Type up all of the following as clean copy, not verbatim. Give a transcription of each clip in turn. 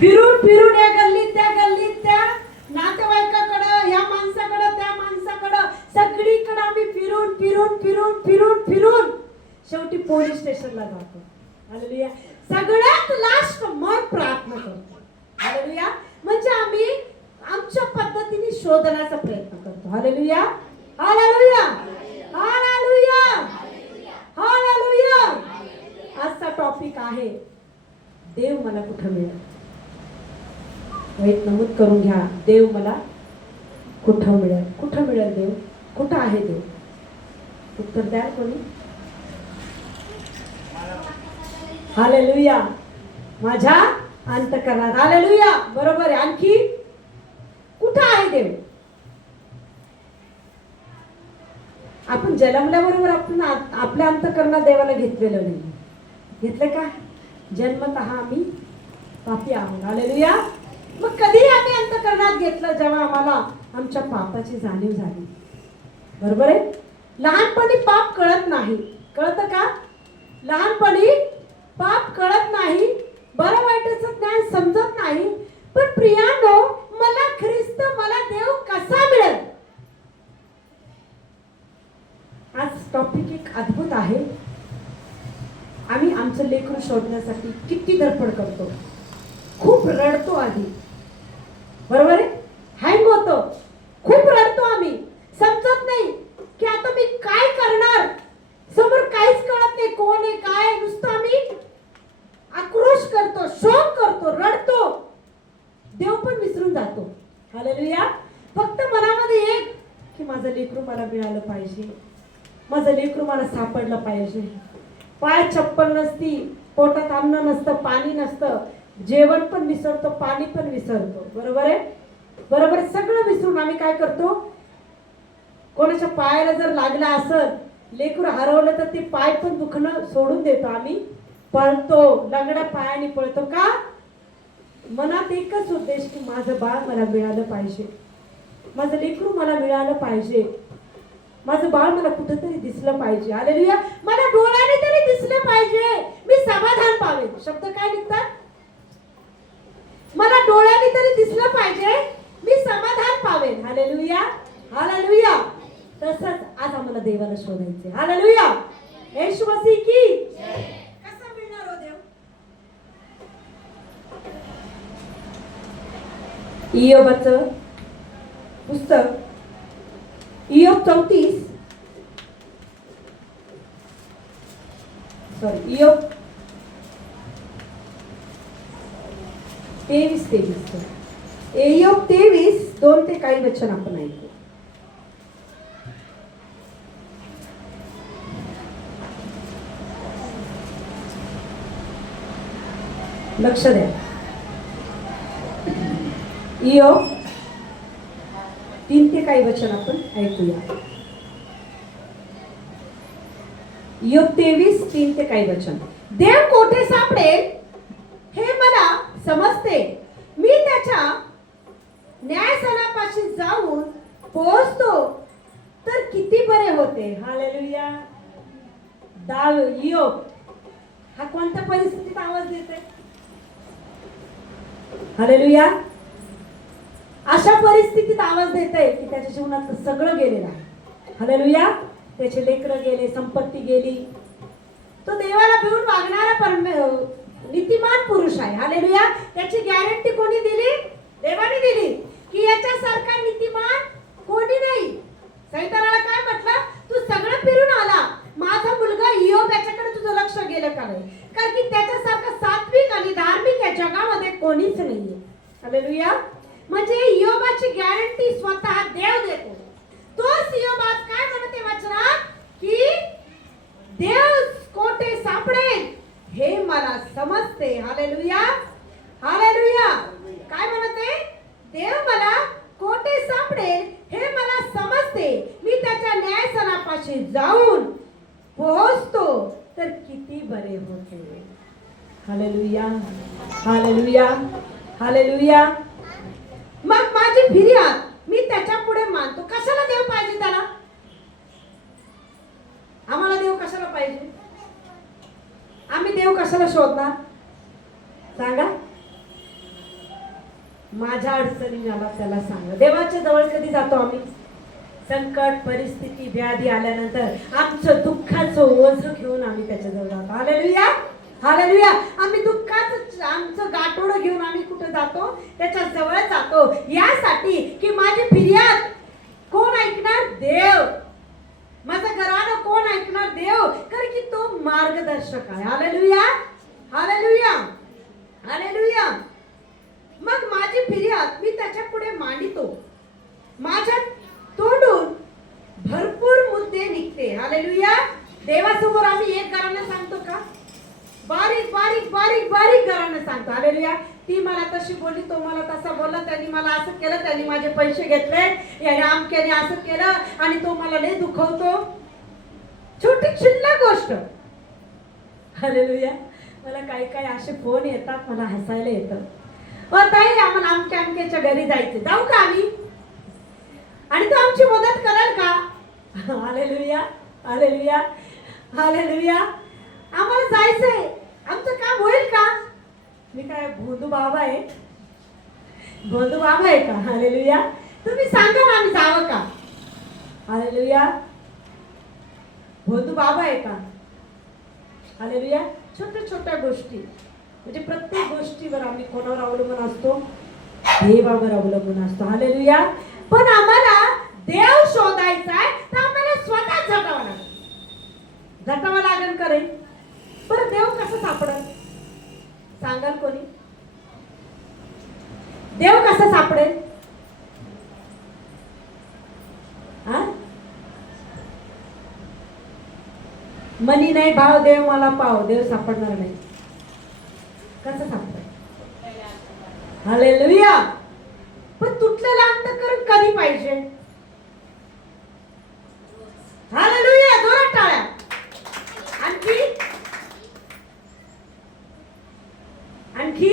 फिरून फिरून या गल्लीत त्या नातेवाईकाकडं, या माणसाकडं, त्या माणसाकडं, सगळीकडे आम्ही फिरून फिरून फिरून फिरून फिरून शेवटी पोलीस स्टेशनला जातो. हालेलुया. सगळ्यात लास्ट मग प्रार्थना करतो. हालेलुया. म्हणजे आम्ही आमच्या पद्धतीने शोधण्याचा प्रयत्न करतो. हालेलुया. हालेलुया. हालेलुया. हालेलुया. आजचा टॉपिक आहे देव मला कुठं मिळेल. एक नमूद करून घ्या, देव मला कुठं मिळेल. कुठं मिळेल देव? कुठं आहे देव? उत्तर द्या कोणी. हालेलुया. माझ्या अंतःकरणात. हालेलुया. बरोबर आहे. आणखी कुठं आहे देव? आपण जन्मल्याबरोबर आपण आपल्या अंतःकरणात देवाला घेतलेलं नाही. घेतलं का? जन्मतः आम्ही पापी आहोत. हालेलुया. मग कधी आम्ही अंतःकरणात घेतलं? जेव्हा आम्हाला आमच्या पापाची जाणीव झाली. बरोबर आहे. लहानपणी पाप कळत नाही. कळतं का? लहानपणी पाप कळत नाही, बरं वाईटाचं ज्ञान समजत नाही. पण प्रियानो, मला ख्रिस्त, मला देव कसा मिळेल? आज टॉपिक एक अद्भुत आहे. आम्ही आमचं लेकरू शोधण्यासाठी किती धडपड करतो, खूप रडतो आधी. बरोबर आहे. हँग होतो, खूप रडतो आम्ही. समजत नाही की आता मी काय करणार. समोर काहीच कळत नाही, कोण आहे काय. नुसतं आम्ही आक्रोश करतो, शोक करतो, रडतो. देव पण विसरून जातो. हालेलुया. फक्त मनामध्ये एक की माझं लेकरू मला मिळालं पाहिजे, माझं लेकरू मला सापडलं पाहिजे. पाय चप्पल नसती, पोटात अन्न नसतं, पाणी नसतं, जेवण पण विसरतो, पाणी पण विसरतो. बरोबर आहे. बरोबर आहे. सगळं विसरून आम्ही काय करतो? कोणाच्या पायाला जर लागला असं, लेकरू हरवलं तर ते पाय पण दुखणं सोडून देतो. आम्ही पळतो, लंगड्या पायाने पळतो. का? मनात एकच उद्देश की माझं बाळ मला मिळालं पाहिजे, माझं लेकरू मला मिळालं पाहिजे, माझं बाळ मला कुठेतरी दिसलं पाहिजे. हालेलुया. मला डोळ्याने तरी दिसलं पाहिजे, मी समाधान पावेन. शब्द काय लिखतात? मला डोळ्याने तरी दिसलं पाहिजे, मी समाधान पावेन. हालेलुया. हालेलुया. तसंच आज आम्हाला देवाला शोधायचे. हालेलुया. येशू मसीह की जय. कसा मिळणार हो देव? इयोबाचं पुस्तक, इयोब 34, इयोब 23. इयोब 23, 2 ते काही वचन आपण ऐकू. लक्ष द्या. इयोब 3 ते काही वचन आपण ऐकूया. इयोब 23, 3 ते काही वचन. देव कोठे सापडेल हे मला समजते. मी त्याच्या न्यायस्थानापाशी जाऊन पोहोचतो तर किती बरे होते. हालेलुया. इयोब हा कोणत्या परिस्थितीत आवाज देतोय? हालेलुया. अशा परिस्थितीत आवाज देतोय की त्याच्या जीवनात सगळं गेलेलं आहे. हालेलुया. त्याचे लेकरं गेले, संपत्ती गेली. तो देवाला भिवून वागणारा नीतिमान पुरुष आहे. हालेलुया. त्याची गॅरंटी कोणी दिली? देवाने दिली की याच्यासारखा नीतिमान कोणी नाही. सैतानाला काय म्हटलं? तू सगळं फिरून आला, माझा मुलगा इयोब याच्याकडे तुझं लक्ष गेलं का नाही? कारण की त्याच्यासारखा सात्विक आणि धार्मिक या जगामध्ये कोणीच नाहीये. हालेलुया. म्हणजे इयोबाची गॅरंटी स्वतः देव देतो. तोच इयोब आज काय म्हणते वचनात की देव कोठे सापडेल हे मला समजते. हालेलुया. हालेलुया. काय म्हणते? देव मला कोठे सापडेल हे मला समजते. मी त्याच्या न्यायस्थानापाशी जाऊन पोहोचतो तर किती बरे होते. हालेलुया. हालेलुया. हालेलुया. मग माझी फिर्याद मी त्याच्या पुढे मानतो. कशाला देव पाहिजे त्याला? आम्हाला देव कशाला पाहिजे? आम्ही देव कशाला शोधणार? सांगा. माझ्या अडचणी मला त्याला सांग. देवाच्या जवळ कधी जातो आम्ही? संकट, परिस्थिती, व्याधी आल्यानंतर आमचं दुःखाचं ओझं घेऊन आम्ही त्याच्याजवळ जातो. Hallelujah, hallelujah. आम्ही दुःखाचं आमचं गाठोडं घेऊन आम्ही कुठे जातो? त्याच्या जवळ जातो, यासाठी की माझी फिर्याद कोण ऐकणार? देव. माझं घराणं कोण ऐकणार? देव. कारण की तो मार्गदर्शक आहे. हालेलुया, हालेलुया, हालेलुया. मग माझी फिर्याद मी त्याच्या पुढे मांडितो. माझ्या तोंडून भरपूर मुद्दे निघते. हालेलुया. देवासमोर आम्ही एक घराणं सांगतो का? बारीक बारीक बारीक बारीक घराणं सांगतो. हालेलुया. ती मला तशी बोलली, तो मला तसा बोलला, त्यांनी मला असं केलं, त्यांनी माझे पैसे घेतले, याने आमक्याने असं केलं, आणि तो मला लय दुखवतो. छोटी क्षुल्लक गोष्ट. हालेलुया. मला काही काही असे फोन येतात, मला हसायला येतं. ताई, आम्हाला आमच्या आमक्याच्या घरी जायचं, जाऊ का आम्ही? आणि तो आमची मदत कराल का? हालेलुया, हालेलुया, हालेलुया. आम्हाला जायचंय, आमचं काम होईल का? मी काय भोंदू बाबा आहे? भोंदू बाबा आहे का? हालेलुया. तुम्ही सांगा ना, आम्ही जावं का? हालेलुया. भोंदू बाबा आहे का? हालेलुया. छोट्या छोट्या गोष्टी, म्हणजे प्रत्येक गोष्टीवर आम्ही कोणावर अवलंबून असतो? देवावर अवलंबून असतो. हालेलुया. पण आम्हाला देव शोधायचा आहे, तर आम्हाला स्वतः झटावं लागेल. झटावं लागेल का रे? बरं, देव कसं सापडेल? सांगाल कोणी? देव कसं सापडेल? मनी नाही भाव, देव मला पाव. देव सापडणार नाही. कसं सापडेल? हालेलुया. पण तुटलेलं अंतःकरण कधी पाहिजे? हालेलुया. जोरात टाळ्या. आणखी आणखी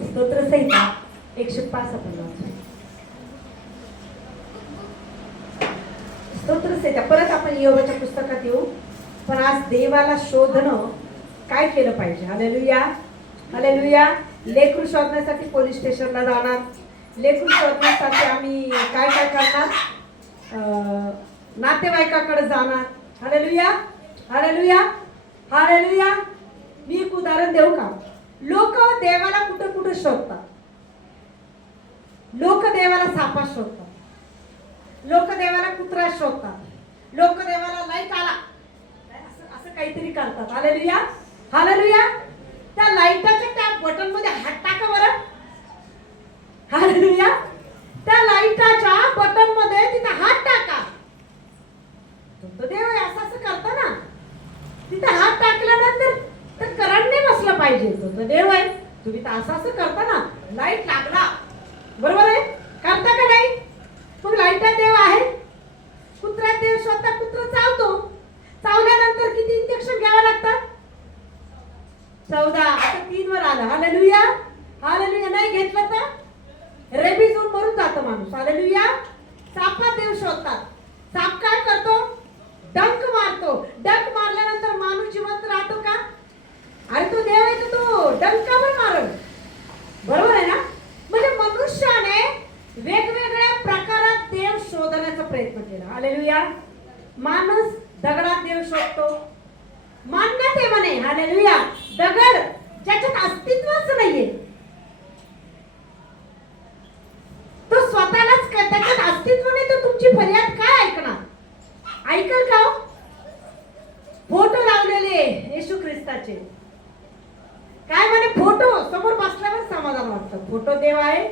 स्तोत्र संहिता 105 आपण वाचू. स्तोत्र संहिता. परत आपण योबाच्या पुस्तकात येऊ, पण आज देवाला शोधणं काय केलं पाहिजे? Hallelujah, hallelujah. लेकरू शोधण्यासाठी पोलीस स्टेशनला जाणार. लेकरू शोधण्यासाठी आम्ही काय काय करणार? नातेवाईकाकडे जाणार. हालेलुया, हालेलुया, हालेलुया. मी एक उदाहरण देऊ का? लोक देवाला कुठं कुठं शोधतात. लोक देवाला सापात शोधतात, लोक देवाला कुत्रा शोधतात, लोक देवाला लाईट आला असं काहीतरी करतात. Hallelujah, hallelujah. त्या लाईटाच्या त्या बटन मध्ये हात टाका बरं. हालेलुया. त्या लाईटाच्या बटन मध्ये तिथे हात टाका. तो देव आहे असं असं करता ना. तिथे हात टाकल्यानंतर तर करंट नाही बसला पाहिजे. तो देव आहे. तुम्ही तर असं असं करता ना, लाईट लागला, बरोबर आहे? करता का नाही? मग लाईटात देव आहे. कुत्र्यात देव शोधता, कुत्र चावतो. चावल्यानंतर किती इंजेक्शन घ्यावं लागतात? 14. आता 3 वर आलं. Hallelujah, hallelujah. नाही घेतलं तर रेबीज होऊन मरून जातं माणूस. हालेलुया. सापात देव शोधतात. साप काय करतो? डंक मारतो. डंक मारल्यानंतर माणूस जिवंत राहतो का? अरे तो देव आहे, तो डंकावर मारल, बरोबर आहे ना? म्हणजे मनुष्याने वेगवेगळ्या प्रकारात देव शोधण्याचा प्रयत्न केला. हालेलुया. माणूस दगडात देव शोधतो. मान्य ते म्हणे. हालेलुया. दगड ज्याच्यात अस्तित्वच नाहीये, तो स्वतःलाच त्याच्यात अस्तित्व नाही, तर तुमची फरियाद काय ऐकणार? ऐकल का? फोटो लावलेले येशू ख्रिस्ताचे. काय म्हणे? फोटो समोर बसल्यावर समाधान वाटतं. फोटो देव आहे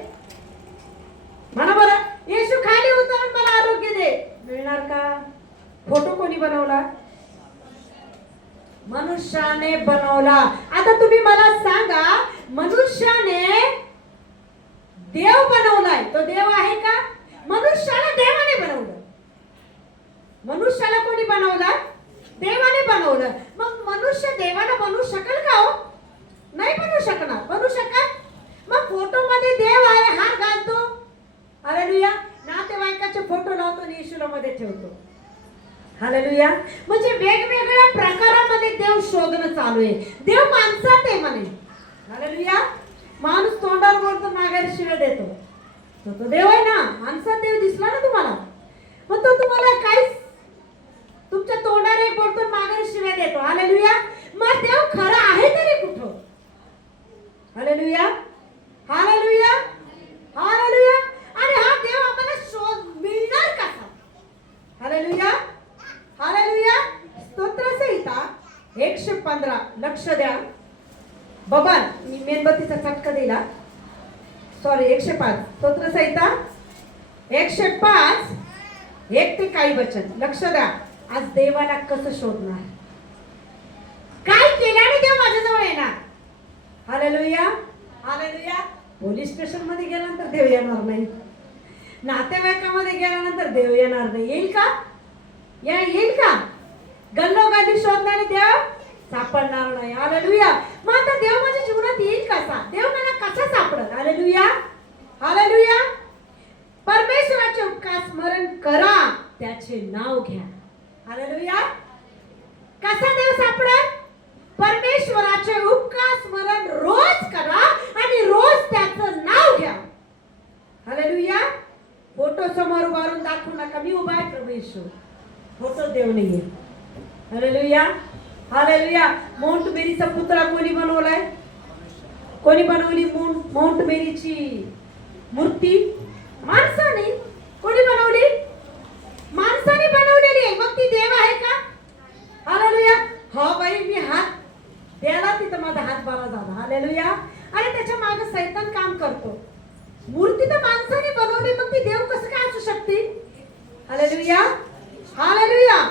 म्हणा बरं. येशू खाली उतरून मला आरोग्य दे, मिळणार का? फोटो कोणी बनवला? मनुष्याने बनवला. आता तुम्ही मला सांगा, मनुष्याने देव बनवलाय, तो देव आहे का? मनुष्याला देवाने बनवलं. मनुष्याला कोणी बनवलं? देवाने बनवलं. मग मनुष्य देवाला बनवू शकेल का? हो, नाही बनवू शकणार. बनवू शकत? मग फोटो मध्ये देव आहे, हार घालतो. हालेलुया. नातेवाईकाचे फोटो लावतो आणि येशूला मध्ये ठेवतो. हालेलुया. म्हणजे वेगवेगळ्या प्रकारामध्ये देव शोधणं चालू आहे. देव माणसात आहे म्हणे. हालेलुया. माणूस तोंडावर बोलतो, माघारी शिव्या देतो. तो देव आहे ना, माणसात देव दिसला ना तुम्हाला, मग तो तुम्हाला काहीच तुमच्या तोंडाने बोलतो, माघारी शिव्या देतो. हालेलुया. मग देव खरा आहे तरी कुठं? हालेलुया, हालेलुया, हालेलुया. आणि हा देव आम्हाला शोध मिळणार कसा? हालेलुया, हालेलुया. स्तोत्रसंहिता 115. लक्ष द्या बाबा, मी मेणबत्तीचा चटका दिला, सॉरी 105. स्तोत्रसंहिता 105 1 ते काही वचन. लक्ष द्या. आज देवाला कसं शोधणार? काय केल्याने देव माझ्याजवळ येणार? Hallelujah, hallelujah. पोलीस स्टेशन मध्ये गेल्यानंतर देव येणार नाही, नातेवाईकामध्ये गेल्यानंतर देव येणार नाही. येईल का? येईल का? गल्लोगल्ली शोधणारे देव सापडणार नाही. हालेलुया. मग आता देव माझ्या जीवनात येईल कसा? देव मला कसा सापडेल? Hallelujah, hallelujah. परमेश्वराचे उपकार स्मरण करा, त्याचे नाव घ्या. हालेलुया. कसा देव सापडेल? परमेश्वराचे उपकार स्मरण रोज करा आणि रोज त्याचं नाव घ्या. हालेलुया. फोटो समोर उभारून दाखवू नका, मी उभा आहे प्रभू येशू, फोटो देव नाहीये. Hallelujah, hallelujah. माउंट मेरीचा पुतळा कोणी बनवलाय? कोणी बनवली माउंट मेरीची मूर्ती? माणसाने. कोणी बनवली? माणसाने बनवलेली आहे. मग ती देव आहे का? हालेलुया. हा बाई, मी हात द्यायला तिथं माझा हात बरा झाला. हालेलुया. आणि त्याच्या मागे सैतान काम करतो. मूर्ती तर माणसाने बनवली, मग ती देव कसं काय असू शकते? Hallelujah, hallelujah.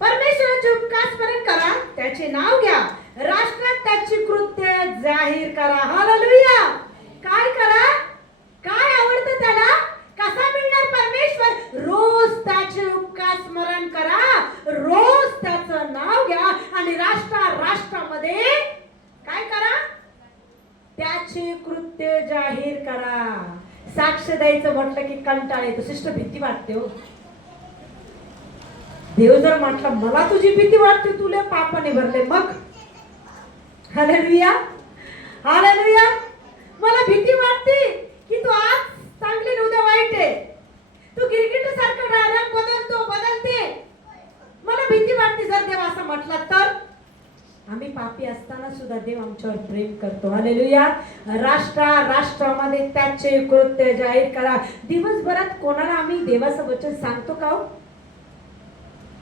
परमेश्वराचे उपकार स्मरण करा, त्याचे नाव घ्या, राष्ट्रात त्याची कृत्य जाहीर करा. हालेलुया. काय करा? काय आवडतं त्याला? कसा मिळणार परमेश्वर? रोज त्याचे उपकार स्मरण करा, रोज त्याचं नाव घ्या आणि राष्ट्रामध्ये काय करा? त्याचे कृत्य जाहीर करा. साक्ष द्यायचं म्हटलं की कंटाळा येतो, शिष्ट भीती वाटते हो. देव जर म्हटलं मला तुझी भीती वाटते, तुला पापाने भरले, मग हालेलुया, हालेलुया. मला भीती वाटते की तू आज चांगली उद्या वाईट आहे, तू गिरगिट सारखं रंग बदलते. मला भीती वाटते. जर देव असं म्हटलं तर आम्ही पापी असताना सुद्धा देव आमच्यावर प्रेम करतो. हालेलुया. राष्ट्रामध्ये त्याचे कृत्य जाहीर करा. दिवसभरात कोणाला आम्ही देवाचं वचन सांगतो का हो?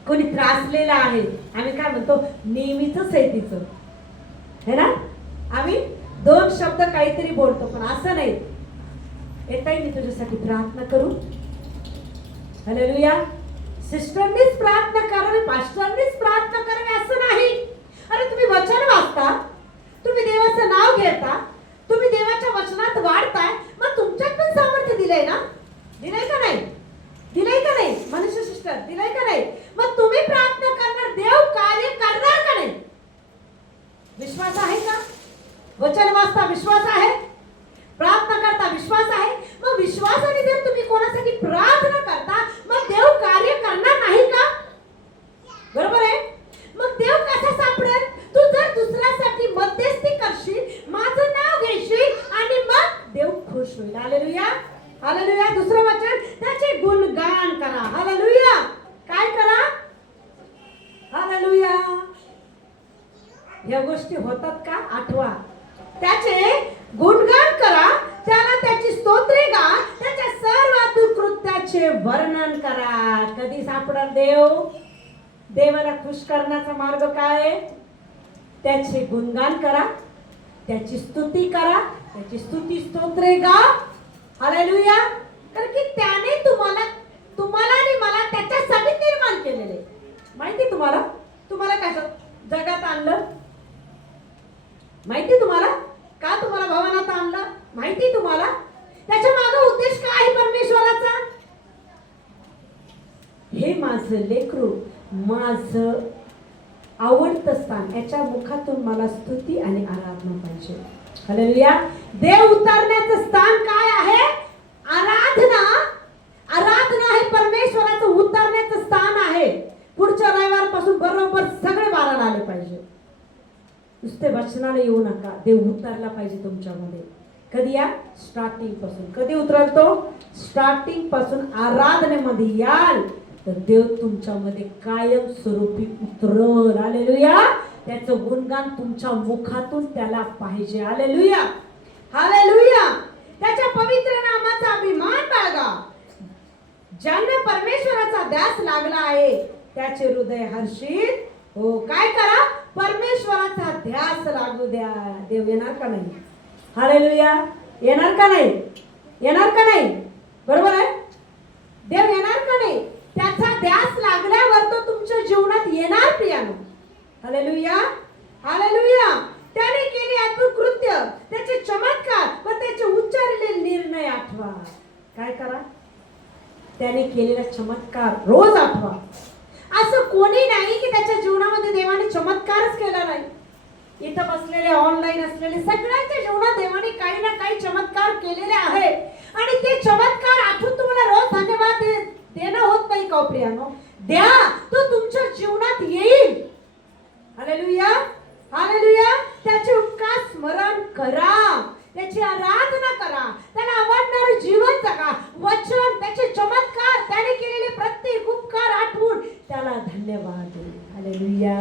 कोणी त्रासलेला आहे, आम्ही काय म्हणतो? नेहमीच आहे तिचं, है ना? आम्ही 2 शब्द काहीतरी बोलतो, पण असं नाही. येताही मी तुझ्यासाठी प्रार्थना करू. हालेलुया. सिस्टरनीच प्रार्थना करावी, पास्टरनीच प्रार्थना करावी असं नाही. अरे तुम्ही वचन वाचता, तुम्ही देवाचं नाव घेता, तुम्ही देवाच्या वचनात वाढताय, मग तुमच्यात पण सामर्थ्य दिलंय ना? दिलंय का नाही? दिलंय का नाही? मनुष्य सिस्टर दिलंय का नाही? मग तुम्ही प्रार्थना करणार, देव कार्य करणार का नाही? विश्वास आहे का? वचन वाचता विश्वास आहे, प्रार्थना करता विश्वास आहे. मग विश्वासाने जर तुम्ही कोणासाठी प्रार्थना करता, मग देव कार्य करणार नाही का? बरोबर आहे. मग देव कसा सापडेल? तू जर दुसऱ्यासाठी मध्यस्थी करशील, माझं नाव घेशील, आणि मग देव खुश होईल. Hallelujah, hallelujah. दुसरं वचन, त्याचे गुणगान करा. हालेलुया. काय करा? हालेलुया. या गोष्टी होतात का? आठवा. त्याचे गुणगान करा, त्याला त्याची स्तोत्रे गा, त्याच्या सर्व कृत्याचे वर्णन करा. कधी सापडणार देव? देवाला खुश करण्याचा मार्ग काय आहे? त्याचे गुणगान करा, त्याची स्तुती करा, त्याची स्तुती स्तोत्रे गा. हालेलुया. कारण की त्याने तुम्हाला आणि मला त्याच्यासाठी निर्माण केलेले. माहिती तुम्हाला? तुम्हाला काय जगात आणलं? माहिती तुम्हाला? का तुम्हाला भवनात आणलं? माहिती तुम्हाला? त्याच्या मागे उद्देश काय आहे परमेश्वराचा? हे माझं लेकरू, माझं आवडतं स्थान, याच्या मुखातून मला स्तुती आणि आराधना पाहिजे. हालेलुया. देव उतरण्याचं स्थान काय आहे? आराधना. आराधना हे परमेश्वराचं उतरण्याचं स्थान आहे. पुढच्या रविवारपासून बरोबर सगळे 12ला आले पाहिजे. नुसते वचनाला येऊ नका, देव उतरला पाहिजे तुमच्यामध्ये. कधी या? स्टार्टिंग पासून. कधी उतरल तो? स्टार्टिंग पासून आराधनेमध्ये याल तर देव तुमच्यामध्ये कायम स्वरूपी उतरल. हालेलुया. त्याचं गुणगान तुमच्या मुखातून त्याला पाहिजे. Hallelujah, hallelujah. त्याच्या पवित्र नामाचा अभिमान बाळगा. ज्यांना परमेश्वराचा ध्यास लागला आहे त्याचे हृदय हर्षित हो. काय करा? परमेश्वराचा ध्यास लागू द्या. देव येणार का नाही? हालेलुया. येणार का नाही? येणार का नाही? बरोबर आहे. देव येणार का नाही? त्याचा ध्यास लागल्यावर तो तुमच्या जीवनात येणार प्रियानो. Hallelujah, hallelujah. त्याने केले अद्भुत कृत्य, त्याचे चमत्कार व त्याचे उच्चारलेले निर्णय आठवा. काय करा? त्याने केलेला चमत्कार रोज आठवा. असं कोणी नाही की त्याच्या जीवनामध्ये देवाने चमत्कारच केला नाही. इथं बसलेले, ऑनलाईन असलेले सगळ्यांच्या जीवनात देवाने काही ना काही चमत्कार केलेले आहे. आणि ते चमत्कार आठवून तुम्हाला रोज धन्यवाद देणं होत नाही का प्रियानो? द्या, तो तुमच्या जीवनात येईल. Hallelujah, hallelujah. त्याचे उपकार स्मरण करा, त्याची आराधना करा, त्याला आवडणारे जीवन जगा. वचन, त्याचे चमत्कार, त्याने केलेले प्रत्येक उपकार आठवून त्याला धन्यवाद दे. हालेलुया.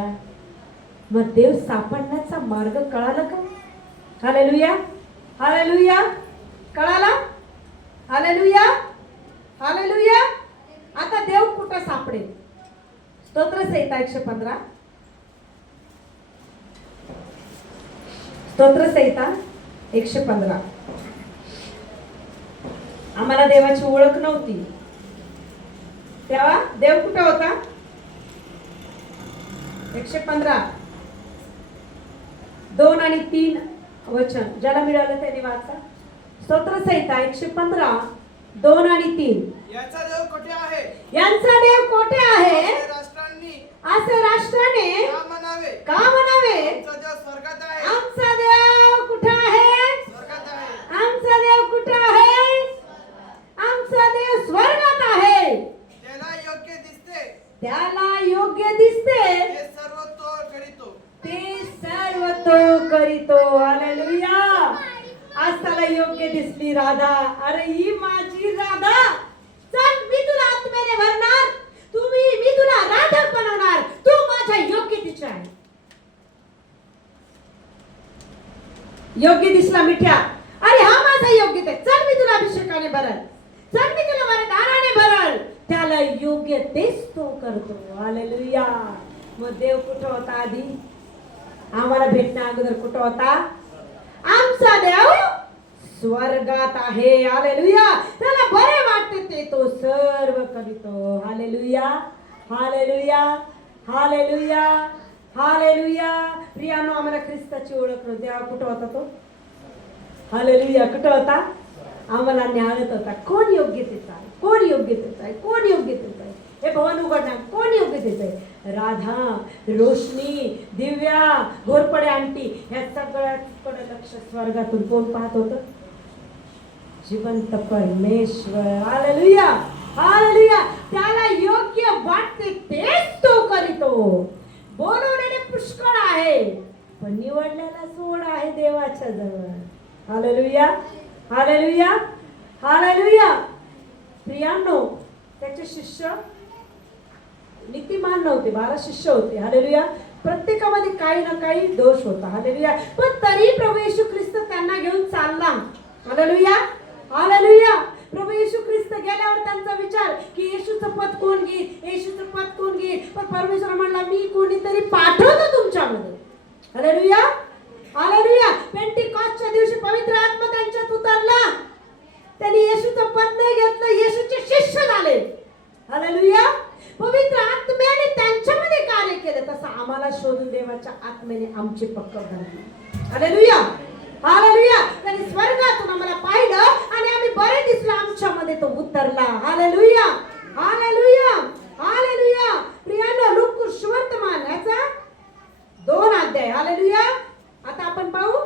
मग देव सापडण्याचा मार्ग कळाला का? हालेलुया, हालेलुया. कळाला? हालेलुया, हालेलुया. आता देव कुठं सापडेल? स्तोत्रसंहिता 115. स्तोत्रसंहिता 115. आम्हाला देवाची ओळख नव्हती तेव्हा देव कुठं होता? 115 2 आणि 3 वचन. ज्याला मिळालं त्याने वाचा. स्तोत्रसंहिता 115 2 आणि 3. याचा देव कोठे आहे? यांचा देव कोठे आहे? असे राष्ट्राने का म्हणावे? का म्हणावे? आमचा देव स्वर्गात आहे. आमचा देव कुठे आहे? स्वर्गात आहे. आमचा देव कुठे आहे? आमचा देव स्वर्गात आहे. त्याला योग्य दिसते. त्याला योग्य दिसते. ते सर्व तो करीतो. ते सर्व तो करीतो. हालेलुया. आज त्याला योग्य दिसली राधा. अरे ही माझी राधा. चल, मी तुला आत्म्याने भरणार. मी तुला राधा बनवणार. तू माझ्या योग्यतेची आहे. योग्य दिसला मिठ्या. अरे हा माझा योग्यता आहे. चल, मी तुला अभिषेकाने भरल. चल, मी तुला वरदानाने भरल. त्याला योग्य तेच तो करतो. हालेलुया. मग देव कुठं होता आधी? आम्हाला भेटण्या अगोदर कुठं होता? आमचा देव स्वर्गात आहे. हालेलुया. त्याला बरे वाटते ते तो सर्व करीतो. हालेलुया, हालेलुया, हालेलुया, हालेलुया. प्रियानो, आम्हाला ख्रिस्ताची ओळख नव्हती. देवा कुठं होता तो? हालेलुया. कुठं होता? आम्हाला न्याळत होता. कोण योग्यतेचा आहे? कोण योग्यतेचा आहे? कोण योग्यतेचा आहे? हे भवन उघडणार कोण योग्यतेचं आहे? राधा, रोशनी, दिव्या, घोरपडे आंटी, ह्या सगळ्याकडे लक्ष स्वर्गातून कोण पाहत होतं? जिवंत परमेश्वर. Hallelujah, hallelujah. त्याला योग्य वाटते तेच तो करीतो. बोलवलेले पुष्कळ आहे, पण निवडलेला सोड आहे देवाच्या जवळ. हालेलुया, हालेलुया, हालेलुया. प्रियांनो, त्याचे शिष्य नीतिमान नव्हते. 12 शिष्य होते. हालेलुया. प्रत्येकामध्ये काही ना काही दोष होता. हालेलुया. पण तरी प्रभू येशू ख्रिस्त त्यांना घेऊन चालला. Hallelujah, hallelujah. प्रभू येशू ख्रिस्त गेल्यावर त्यांचा विचार की येशूचं पद कोण घेईल? येशूचं पद कोण घेईल? पण परमेश्वर म्हणला, मी कोणीतरी पाठवतो तुमच्यामध्ये. Hallelujah, hallelujah. पेंटिकॉस्टच्या दिवशी पवित्र आत्मा त्यांच्यात उतरला. त्यांनी येशूचं पद नाही घेतलं, येशूचे शिष्य झाले. हालेलुया. पवित्र आत्म्याने त्यांच्यामध्ये कार्य केलं, तसं आम्हाला शोधून देवाच्या आत्म्याने आमची पक्क घालली. Hallelujah, hallelujah. त्यांनी स्वर्गातून आम्हाला पाहिलं आणि आम्ही बरे दिसलो, आमच्यामध्ये तो उतरला. हालेलुया, हालेलुया, हालेलुया. प्रियानो, लूका सुवर्तमान याचा 2 अध्याय. हालेलुया. आता आपण पाहू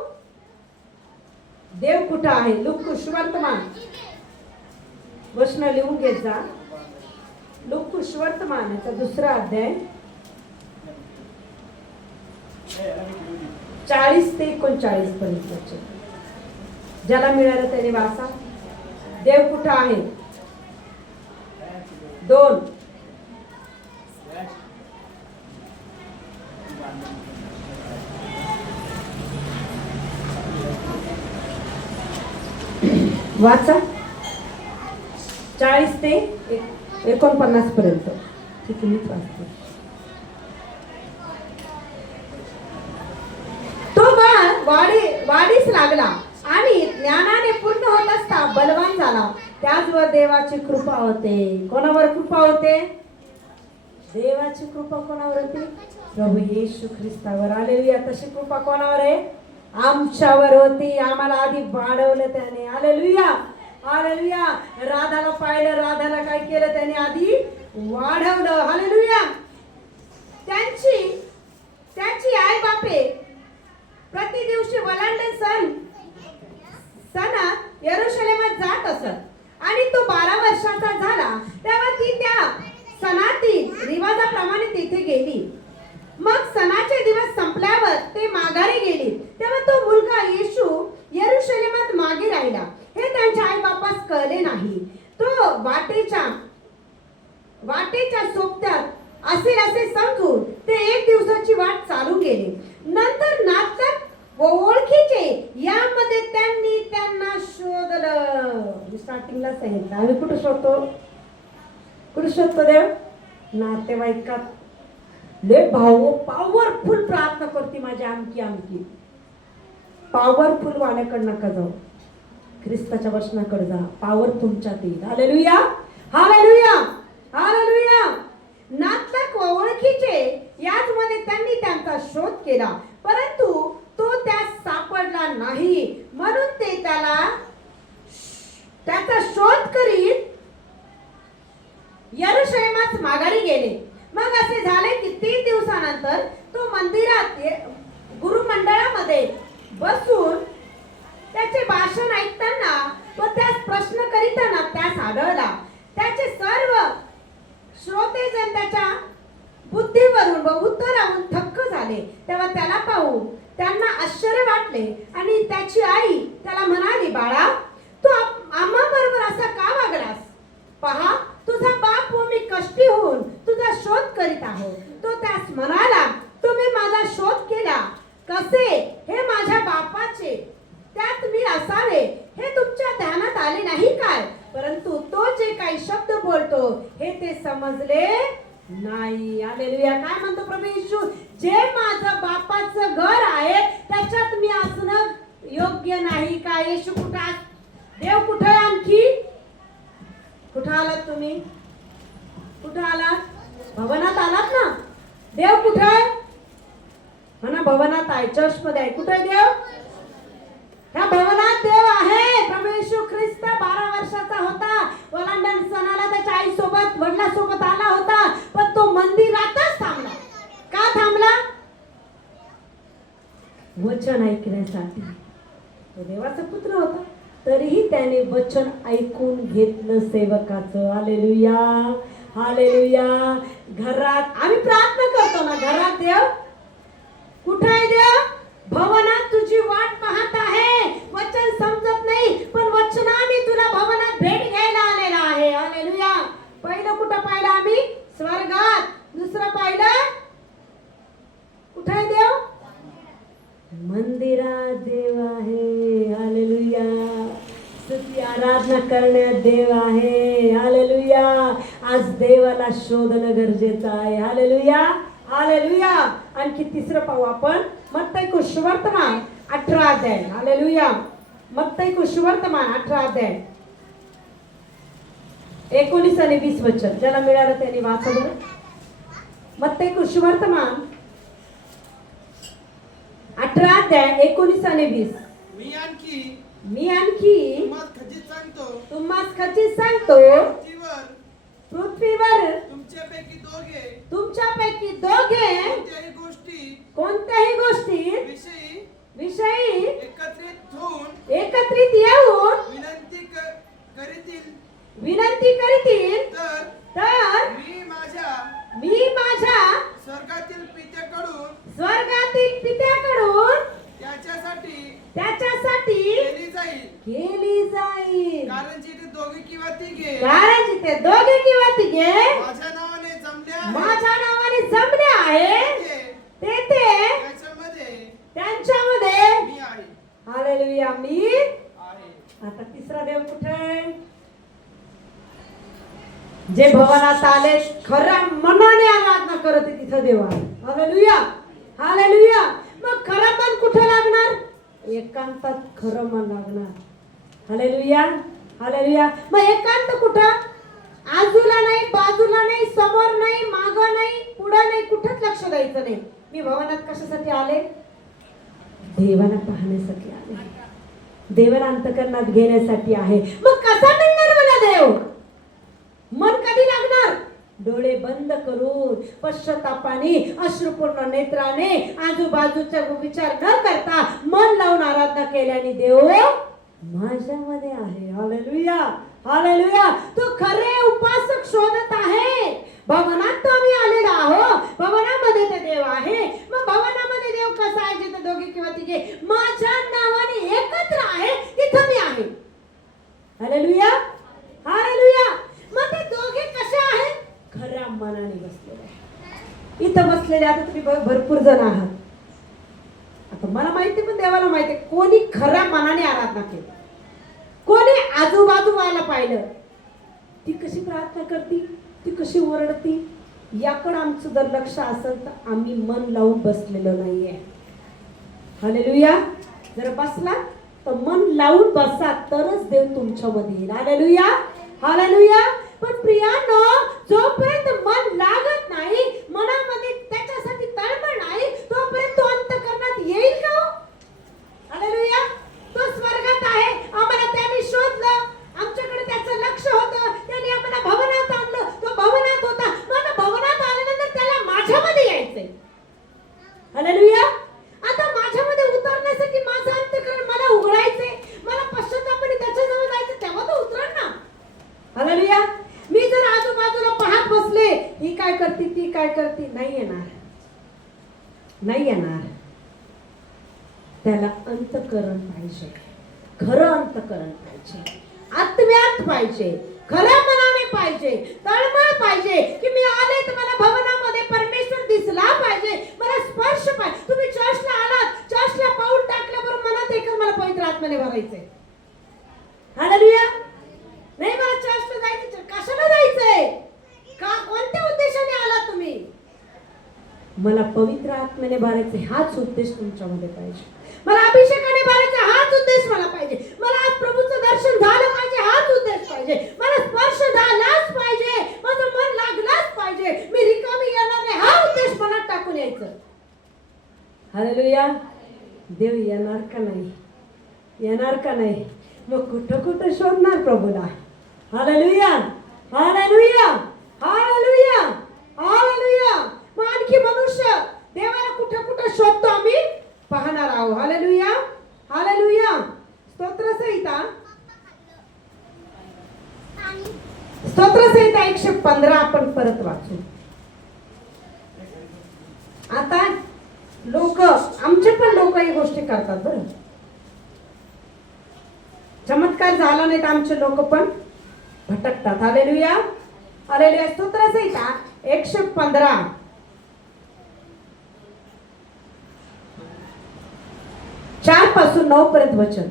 देव कुठं आहे. लूका सुवर्तमान वचन लिहून घेत जा. लूका सुवर्तमान याचा 2 अध्याय 40 ते 39 पर्यंत. ज्याला मिळालं त्याने वाचा. देव कुठं आहे? 2. वाचा 40 ते 49 पर्यंत. ठीक मीच वाचते. तो बाळ वाढीस लागला आणि ज्ञानाने पूर्ण होत असता बलवान झाला. त्याचवर देवाची कृपा होते. कोणावर कृपा होते? देवाची कृपा कोणावर होती? प्रभू येशू ख्रिस्तावर. हालेलुया. तशी कृपा कोणावर आहे? आमच्यावर होती. आम्हाला आधी वाढवलं त्याने. हालेलुया. हालेलुया. राधाला पाहिलं. राधाला काय केलं त्याने? आधी वाढवलं. हालेलुया. त्यांची आई बापे प्रति दिवशी वलांडे सणात यरूशलेमात जात असत आणि तो 12 वर्षाचा झाला तेव्हा ती त्या सणातील रिवाजाप्रमाणे तिथे गेली. मग सणाचे दिवस संपल्यावर ते माघारी गेली. तेव्हा तो मुलगा येशू यरूशलेमात मागे राहिला. हे त्यांच्या आई बापास कळले नाही. तो वाटेच्या सोबत्यात असेल असे समजून ते 1 दिवसाची वाट चालू गेले. नंतर नाचक व ओळखीचे यामध्ये त्यांनी त्यांना शोधलं. मी स्टार्टिंगला सांगितलं आम्ही कुठे शोधतो देव? नातेवाईकात. ले भाऊ पॉवरफुल प्रार्थना करते माझी आमकी. पॉवरफुल वाण्याकडे नका जाऊ. ख्रिस्ताच्या वचनाकडे जा. पॉवर तुमच्यात येईल. हालेलुया. हालेलुया. हालेलुया. नातलक व ओळखीचे याच मध्ये त्यांनी त्यांचा शोध केला परंतु तो त्यास सापडला नाही. म्हणून ते त्याचा शोध करीत यरूशलेमास माघारी गेले. मग असे झाले की 3 दिवसानंतर तो मंदिरात गुरुमंडळामध्ये बसून त्याचे भाषण ऐकताना व त्यास प्रश्न करीताना त्यास आढळला. त्याचे सर्व श्रोतेजन त्याच्या बुद्धीवरून व उत्तरावरून थक्क झाले. तेव्हा त्याला पाहून त्यांना आश्चर्य वाटले आणि त्याची आई त्याला म्हणाली, बाळा तू आम्हा बरोबर असा का वागलास? पहा तुझा बाप व मी कष्टी होऊन तुझा शोध करीत आहोत. तो त्यास म्हणाला, तुम्ही माझा शोध केला कसे? हे माझ्या बापाचे त्यात मी असावे हे तुमच्या ध्यानात आले नाही काय? परंतु तो जे काही शब्द बोलतो हे ते समजले नाही. हालेलुया. काय म्हणतो प्रभू येशू? जे माझं बापाचं घर आहे त्याच्यात मी असणं योग्य नाही का? येशू कुठं? देव कुठे? आणखी कुठं आलात तुम्ही? कुठं आलात? भवनात आलात ना? देव कुठे? म्हणा भवनात आहे. चर्च मध्ये आहे. कुठे देव? ह्या भवनात देव आहे. प्रभू येशू ख्रिस्त 12 वर्षाचा होता. ओलांडण सणाला त्याच्या आई सोबत वडिलांसोबत आला होता पण तो मंदिरातच थांबला. का थांबला? वचन ऐकण्यासाठी. तो देवाचा पुत्र होता तरीही त्याने वचन ऐकून घेतलं सेवकाचं. हालेलुया. हालेलुया. घरात आम्ही प्रार्थना करतो ना, घरात देव कुठे आहे? देव भवनात तुझी वाट पाहत आहे. वचन समजत नाही पण वचनाने तुला भवनात भेट घ्यायला आलेला आहे. हालेलुया. पहिलं कुठं पाहिलं आम्ही? स्वर्गात. दुसरं पाहिलं कुठे आहे देव? मंदिरात देव आहे. हालेलुया. स्तुती आराधना करण्यात देव आहे. हालेलुया. आज देवाला शोधणं गरजेचं आहे. हालेलुया. हालेलुया. आणखी तिसरं पाहू आपण. मत्ती सुवर्तमान 18 अध्याय. हालेलुया. मत्ती सुवर्तमान 18 अध्याय 19 आणि 20 वचन. ज्याला मिळालं त्यांनी वाचा बरं. मत्ती सुवर्तमान 18 अध्याय 19 आणि 20. मी आणखी तुम्हाला खचित सांगतो पृथ्वीवर तुमच्यापैकी दोघे कोणत्याही गोष्टी विषयी एकत्रित येऊन विनंती करीतील तर मी माझ्या स्वर्गातील पित्याकडून त्याच्यासाठी केली जाईल. केली जाईल. कारण जिथे दोघे किंवा तिघे कारण जिथे दोघे किंवा तिघे माझ्या नावाने जमले आहे, माझ्या नावाने जमले आहे तेथे त्यांच्यामध्ये मी आहे. हालेलुया मी आहे. आता तिसरा देव कुठे आहे? जे भवनात आले खऱ्या मनाने आराधना करत आहे तिथं देव आहे. हालेलुया हालेलुया. मग खरं मन कुठे लागणार? एकांतात खरं मन लागणार. हालेलुया हालेलुया. मग एकांत कुठं? आजूला नाही, बाजूला नाही, समोर नाही, मागं नाही, पुढं नाही, कुठंच लक्ष द्यायचं नाही. मी भवनात कशासाठी आले? देवाला पाहण्यासाठी आले, देवाला अंतकरणात घेण्यासाठी आहे. मग कसा मिळणार मला देव? मन कधी लागणार? डोळे बंद करून पश्चातापाने अश्रुपूर्ण नेत्राने आजूबाजूचा विचार न करता मन लावून आराधना केल्याने देव माझ्यामध्ये आहे. Hallelujah hallelujah. तो खरे उपासक शोधत आहे. भवनात तो आम्ही आलेलो आहोत, भवनामध्ये ते देव आहे. मग भवनामध्ये देव कसा आहे? जिथे दोघे किंवा तिघे माझ्या नावाने एकत्र आहे तिथं मी आहे. हालेलुया हालेलुया. मग ते दोघे कसे आहेत? खऱ्या मनाने बसलेले आहे. इथं बसलेले आता तुम्ही भरपूर जण आहात. आता मला माहिती, पण देवाला माहिती कोणी खऱ्या मनाने आराधना केली, कोणी आजूबाजूला पाहिलं, ती कशी प्रार्थना करती, ती कशी ओरडती, याकडे आमचं जर लक्ष असेल तर आम्ही मन लावून बसलेलो नाहीये. हालेलुया. जर बसला तर मन लावून बसा, तरच देव तुमच्यामध्ये येईल. Hallelujah hallelujah. पण प्रियानो, जोपर्यंत मन लागत नाही, मनामध्ये त्याच्यासाठी तळमळ नाही, तोपर्यंत तो अंतःकरणात येईल का? हालेलुया. तो स्वर्गात आहे, आम्हाला त्याने शोधलं, आमच्याकडे त्याचं लक्ष होतं, त्याने आम्हाला भवनात आणलं, तो भवनात होता. मला भवनात आल्यानंतर त्याला माझ्यामध्ये यायचंय. हालेलुया. आता माझ्यामध्ये उतरण्यासाठी माझं अंतःकरण मला उघडायचंय, मला पश्चातापाने त्याच्याजवळ जायचं, तेव्हा तो उतरणार ना. हालेलुया. मी जर आजूबाजूला पाहत बसले, ही काय करते, ती काय करते, नाही येणार, नाही येणार. त्याला अंतःकरण पाहिजे, खरं अंतःकरण पाहिजे, आत्म्यात पाहिजे, खऱ्या मनाने पाहिजे, तळमळ पाहिजे की मी आले तर मला भवनामध्ये परमेश्वर दिसला पाहिजे, मला स्पर्श पाहिजे. तुम्ही चर्चला आलात, चर्चला पाऊल टाकल्याबरोबर मनात एक मला पवित्र आत्म्याने भरायचंय. हालेलुया. नाही मला चर्चला जायचं, कशाला जायचंय? का कोणत्या उद्देशाने आलात तुम्ही? मला पवित्र आत्म्याने भरायचे, हाच उद्देश तुमच्यामध्ये पाहिजे. मला अभिषेकाने भरायचा, हाच उद्देश मला पाहिजे. मला आज प्रभूचं दर्शन झालं पाहिजे, हाच उद्देश पाहिजे. मला स्पर्श झालाच पाहिजे, माझं मन लागलाच पाहिजे, मी रिकामी येणार नाही, हा उद्देश मनात टाकून यायचं. हालेलुया. देव येणार का नाही? येणार का नाही? मग कुठं कुठं शोधणार प्रभूला? हालेलुया हालेलुया हालेलुया हालेलुया. मग आणखी मनुष्य देवाला कुठं कुठं शोधतो आम्ही पाहणार आहोत. हालेलुया हालेलुया. स्तोत्रसंहिता 115 आपण परत वाचू. आता लोक, आमचे पण लोक ही गोष्टी करतात बरं. चमत्कार झाला नाही तर आमचे लोक पण भटकतात. हालेलुया हालेलुया. स्तोत्रसंहिता 115 4 पासून 9 पर्यंत वचन.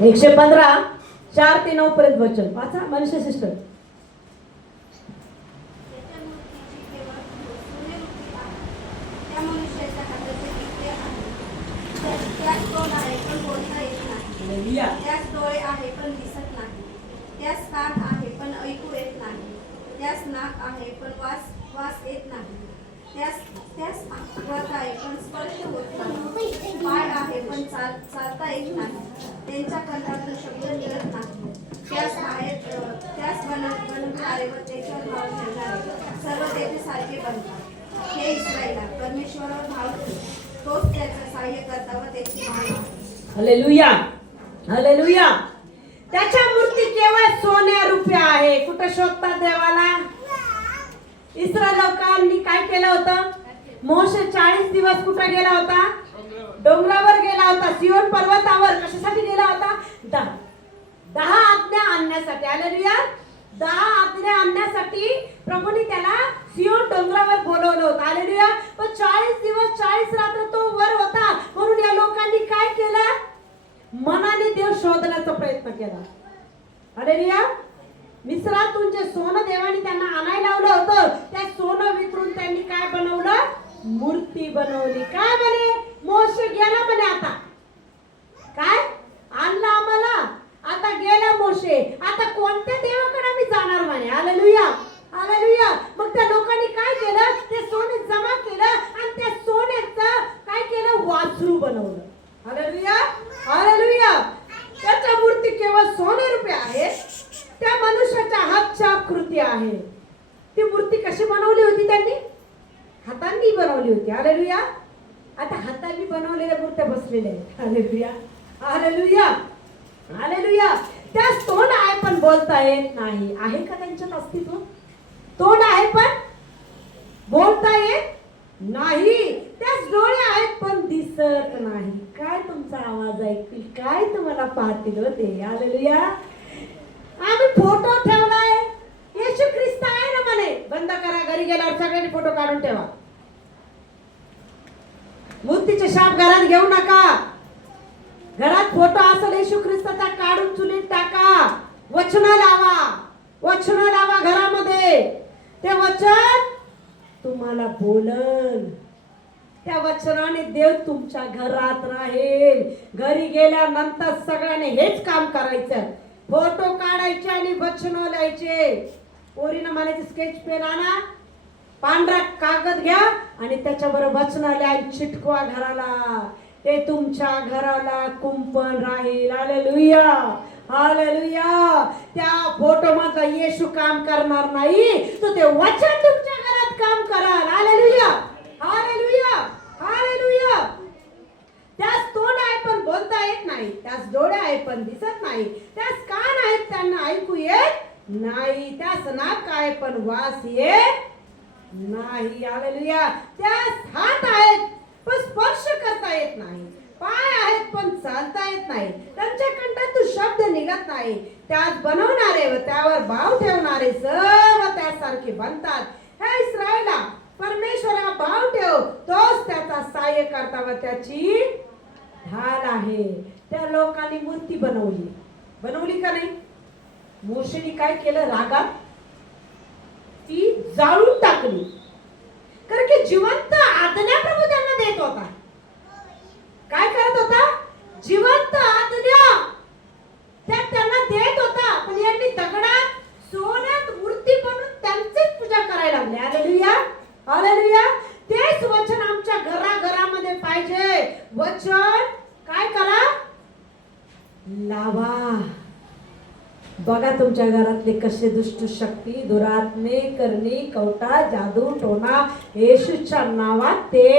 115 4 ते 9 पर्यंत वचन वाचा मनुष्य सिस्टर. त्यास डोळे आहे पण दिसत नाही, त्यास कान आहे पण ऐकू येत नाही, त्यास नाक आहे पण वास येत नाही, त्यास हात आहे पण स्पर्श होत नाही, पाय आहे पण चालता येत नाही, त्यांच्या कंठातून शब्द निघत नाही, त्यास बनवणारे व त्याच्यावर भाव ठेवणारे सर्व तेथे सारखे बनतात. हे इस्रायला परमेश्वरावर भाव तोच त्याचं सहाय्य करता व त्याची भाव. Hallelujah hallelujah. त्याच्या मूर्ती केवळ सोन्या रुपया आहे. कुठं शोधतात देवाला? इस्रायल लोकांनी काय केलं होतं? मोशे 40 दिवस कुठे गेला होता? डोंगरावर गेला होता, सियोन पर्वतावर. कशासाठी गेला होता? 10 आज्ञा आणण्यासाठी. हालेलुया. 10 आज्ञा आणण्यासाठी प्रभूने त्याला सियोन डोंगरावर बोलवलं होतं. हालेलुया. पण 40 दिवस 40 रात्र तो वर होता, म्हणून या लोकांनी काय केलं? मनाने देव शोधण्याचा प्रयत्न केला. हालेलुया. मिस्रातून जे सोनं देवाने त्यांना आणायला लावलं होतं, त्या सोनं वितरून त्यांनी काय बनवलं? मूर्ती बनवली. काय म्हणे? मोशे गेला म्हणे. आता काय आणलं आम्हाला? आता गेला मोशे. आता कोणत्या देवाकडे आम्ही जाणार म्हणे? हालेलुया. हालेलुया. मग त्या लोकांनी काय केलं? ते सोने जमा केलं आणि त्या सोन्याचं काय केलं? वासरू बनवलं. हालेलुया. हालेलुया. त्याच्या मूर्ती केवळ सोने रुपये आहे, त्या मनुष्याच्या हातच्या कृती आहे. ती मूर्ती कशी बनवली होती? त्यांनी हातांनी बनवली होती. हालेलुया. आता हातांनी बनवलेल्या मूर्त्या बसलेल्या आहेत. हालेलुया. हालेलुया. हालेलुया. त्यास तोंड आहे पण बोलता येत नाही. आहे का त्यांच्यात अस्तित्व? तोंड आहे पण बोलता येत नाही. त्यास डोळे आहेत पण दिसत नाही. काय तुमचा आवाज ऐकतील? काय तुम्हाला पाहतील होते? हालेलुया. आम्ही फोटो ठेवलाय, येशू ख्रिस्त आहे ना म्हणे. बंद करा, घरी गेल्यावर सगळ्यांनी फोटो काढून ठेवा. मूर्तीचे शाप घरात घेऊ नका. घरात फोटो असेल येशू ख्रिस्ताचा, काढून चुलीत टाका. वचन लावा. वचन लावा घरामध्ये. ते वचन तुम्हाला बोलल. त्या वचनाने देव तुमच्या घरात राहील. घरी गेल्यानंतर सगळ्यांनी हेच काम करायचं. फोटो काढायचे आणि वचन लिहायचे. पोरीनं म्हणायचे स्केच पेन आणा, पांढरा कागद घ्या आणि त्याच्यावर वचन लिहा, चिटकवा घराला. ते तुमच्या घराला कुंपण राहील. हालेलुया. हालेलुया. त्या फोटो मधला येशू काम करणार नाही, तो ते वचन तुमच्या घरात काम कराल. हालेलुया. हालेलुया. हालेलुया. त्यास तोंड आहे पण बोलता येत नाही. त्यास डोळे आहे पण दिसत नाही. त्यास कान आहेत त्यांना ऐकू येत नाही. त्यास नाक आहे पण वास येत नाही. हालेलुया. त्यास हात आहेत पण स्पर्श करता येत नाही. पाय आहेत पण चालता येत नाही. त्यांच्या कंठातून शब्द निघत नाही. त्यात बनवणारे व त्यावर भाव ठेवणारे सर्व त्यासारखे बनतात. हे इस्रायला, परमेश्वरा भाव ठेव, तोच त्याचा सहाय्य करता व त्याची ढाल आहे. त्या लोकांनी मूर्ती बनवली. बनवली का नाही? मोशेने काय केलं? रागात ती जाळून टाकली. कारण की जिवंत आज्ञा प्रभू त्यांना देत होता. काय करत होता? जिवंत आज्ञा त्या त्यांना देत होता. पण यांनी दगडात सोन्यात मूर्ती बनवून त्यांचीच पूजा करायला लागले. हालेलुया. हालेलुया. तेच वचन आमच्या घराघरामध्ये पाहिजे. वचन काय करा? लावा. बघा तुमच्या घरातले कसे दुष्ट शक्ती, दुरात्मे, करणी, कवटा, जादू, टोना येशूच्या नावात ते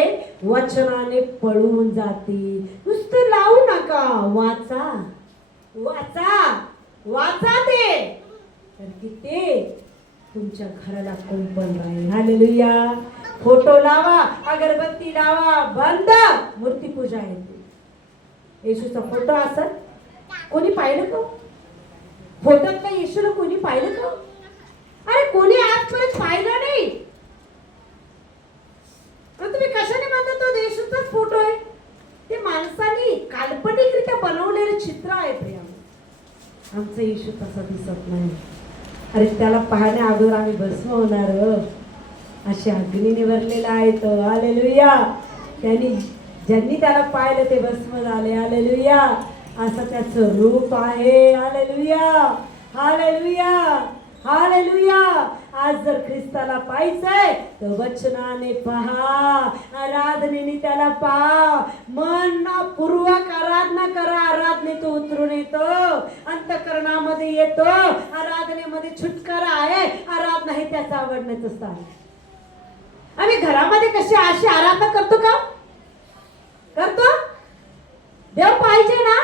वचनाने पळून जातील. नुसतं लावू नका, वाचा. वाचा. वाचा ते, तर की ते तुमच्या घराला कुंपण राहील. हालेलुया. फोटो लावा, अगरबत्ती लावा, बंद. मूर्ती पूजा आहे. येशूचा फोटो असं कोणी पाहिलं का? फोटोतल्या येशूला कोणी पाहिलं का? अरे कोणी आजपर्यंत पाहिलं नाही. तुम्ही कशाने म्हणता तो येशूचाच फोटो आहे? ते माणसाने काल्पनिकरित्या बनवलेले चित्र आहे. प्रिया, आमचा येशू तसा दिसत नाही. अरे त्याला पाहण्या अगोदर आम्ही भस्म होणार. अशी अग्नीने भरलेला आहे तो. हालेलुया. ज्यांनी त्याला पाहिलं ते भस्म झाले. हालेलुया. असं त्याचं रूप आहे. हालेलुया. हालेलुया. हालेलुया. आज जर ख्रिस्ताला पाहायचंय तर वचनाने पहा, आराधनेने त्याला पहा. मनपूर्वक आराधना करा. आराधनेत उतरून येतो, अंतःकरणामध्ये येतो. आराधनेमध्ये छुटकारा आहे. आराधना हे त्याचं आवडण्याचं स्थान. आम्ही घरामध्ये कशी अशी आराधना करतो का? करतो? देव पाहिजे ना?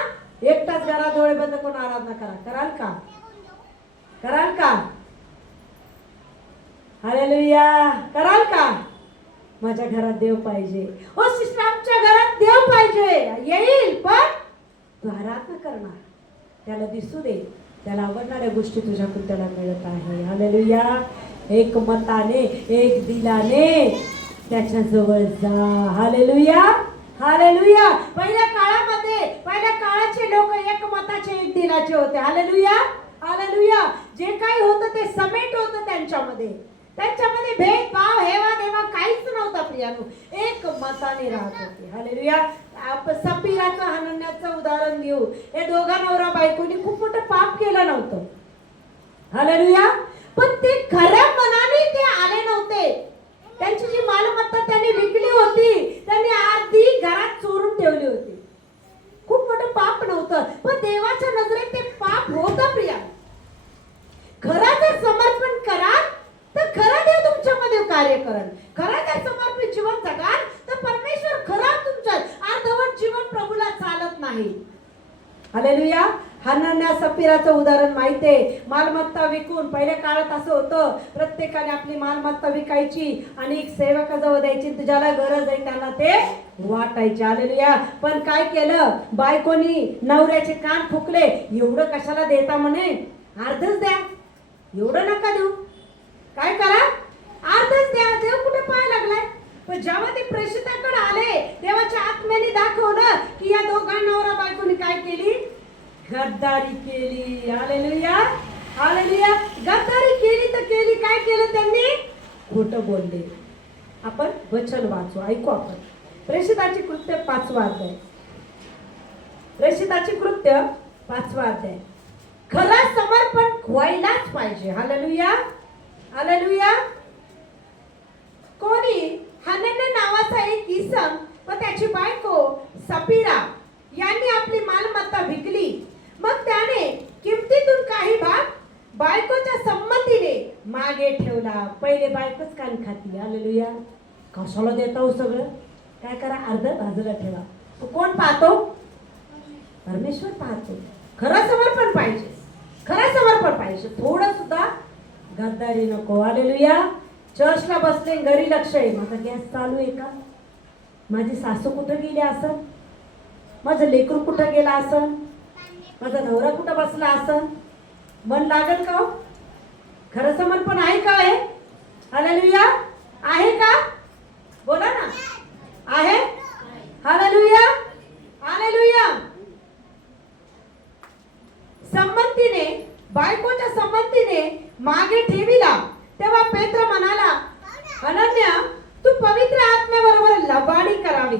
एकटाच घरात डोळे बंद करून आराधना करा. कराल का? कराल का? हालेलुया. कराल का? माझ्या घरात देव पाहिजे, ओ सिस्टर आमच्या घरात देव पाहिजे, येईल पण तू आराधना करणार, त्याला दिसू दे, त्याला आवडणाऱ्या गोष्टी तुझ्याकडून त्याला मिळत आहे. हालेलुया. एक मताने, एक दिलाने त्याच्या जवळ जा. हालेलुया. हालेलुया. पहिल्या काळाचे लोक एक मताचे, एक दिलाचे होते. हालेलुया. हालेलुया. जे काही होतं ते समेट होतं त्यांच्यामध्ये भेदभाव, हेवा देवा काहीच नव्हता प्रियानो. एक मताने राहत होते. हालेलुया. सफीराचं हनन्याचं उदाहरण घेऊ. हे दोघा नवरा बायकोनी खूप मोठं पाप केलं नव्हतं. हालेलुया. पण ते खऱ्या मनाने ते आले नव्हते. त्यांची जी मालमत्ता त्यांनी विकली होती, त्यांनी अर्धी घरात चोरून ठेवली होती. खूप मोठं पाप नव्हतं, पण देवाच्या नजरेत ते पाप होतं प्रिया. खरं जर समर्पण कराल तर खरं देव तुमच्यामध्ये कार्य करेल. खरं जर समर्पित जीवन जगाल तर परमेश्वर खरा तुमच्या अर्धवट जीवन प्रभूला चालत नाही. हालेलुया. हनन्या सफीराचं उदाहरण माहिती आहे. मालमत्ता विकून, पहिल्या काळात असं होतं, प्रत्येकाने आपली मालमत्ता विकायची आणि एक सेवकाजवळ द्यायची, ज्याला गरज आहे त्याला ते वाटायचे. हालेलुया. पण काय केलं बायकोनी, नवऱ्याचे कान फुकले. एवढं कशाला देता म्हणे, अर्धच द्या, एवढं नका देऊ, काय करा, अर्धच द्या. देव कुठे पाय लागलाय. पण जेव्हा ते प्रेषिताकडे आले, देवाच्या आत्म्याने दाखवलं की या दोघां नवरा बायकोनी काय केली, गद्दारी केली. हालेलुया. हालेलुया. गद्दारी केली तर केली, काय केलं त्यांनी, खोटं बोलले. आपण वचन वाचू, ऐकू आपण. प्रेषिताची कृत्य 5वा अध्याय. प्रेषिताची कृत्य 5वा अध्याय. खरं समर्पण व्हायलाच पाहिजे. हालेलुया. हालेलुया. कोणी हनन्या नावाचा एक इसम व त्याची बायको सफीरा यांनी आपली मालमत्ता विकली. मग त्याने किमतीतून काही भाग बायकोच्या संमतीने मागे ठेवला. पहिले बायकोच कान खाती. हालेलुया. कशाला देता हो सगळं, काय करा, अर्ध बाजूला ठेवा. कोण पाहतो, परमेश्वर पाहतो. खरं समर्पण पाहिजे, खरं समर्पण पाहिजे, थोडं सुद्धा गद्दारी नको. हालेलुया. चर्चला बसले, घरी लक्ष आहे, माझा गॅस चालू आहे का, माझी सासू कुठं गेली असन, माझं लेकरू कुठं गेला असन, माझा नवरा कुठं बसला असन, मन लागल का हो? खरं समर्पण आहे का आहे? हालेलुया. आहे का, बोला ना, आहे. हालेलुया. हालेलुया. संमतीने, बायकोच्या संमतीने मागे ठेविला. तेव्हा पेत्र म्हणाला, हनन्या, तू पवित्र आत्म्याबरोबर लबाडी करावी,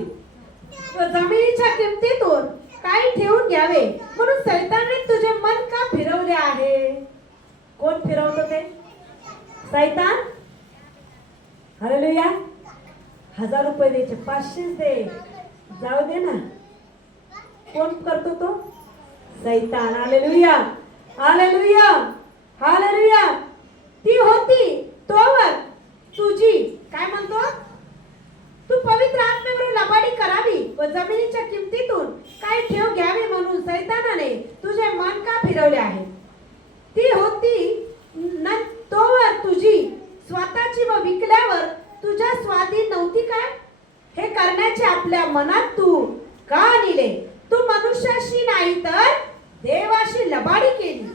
जमिनीच्या किमतीतून काही ठेवून घ्यावे म्हणून सैतानाने तुझे मन का फिरवले आहे. कोण फिरवतो ते, सैतान. हालेलुया. 1000 रुपये द्यायचे, 500 दे, जाऊ दे ना. कोण करतो तो, सैतान. हालेलुया. हालेलुया. हालेलुया. ती होती तोवर तुझी, काय म्हणतो, तू पवित्र आत्म्यावर लबाडी करावी व जमिनीच्या किमतीतून काय ठेव घ्यावे म्हणून सैतानाने तुझे मन का फिरवले आहे. ती होती तोवर तुझी स्वतःची व विकल्यावर तुझ्या स्वाधीन नव्हती काय. हे करण्याचे आपल्या मनात तू का आणले. तू मनुष्याशी नाही तर देवाशी लबाडी केली.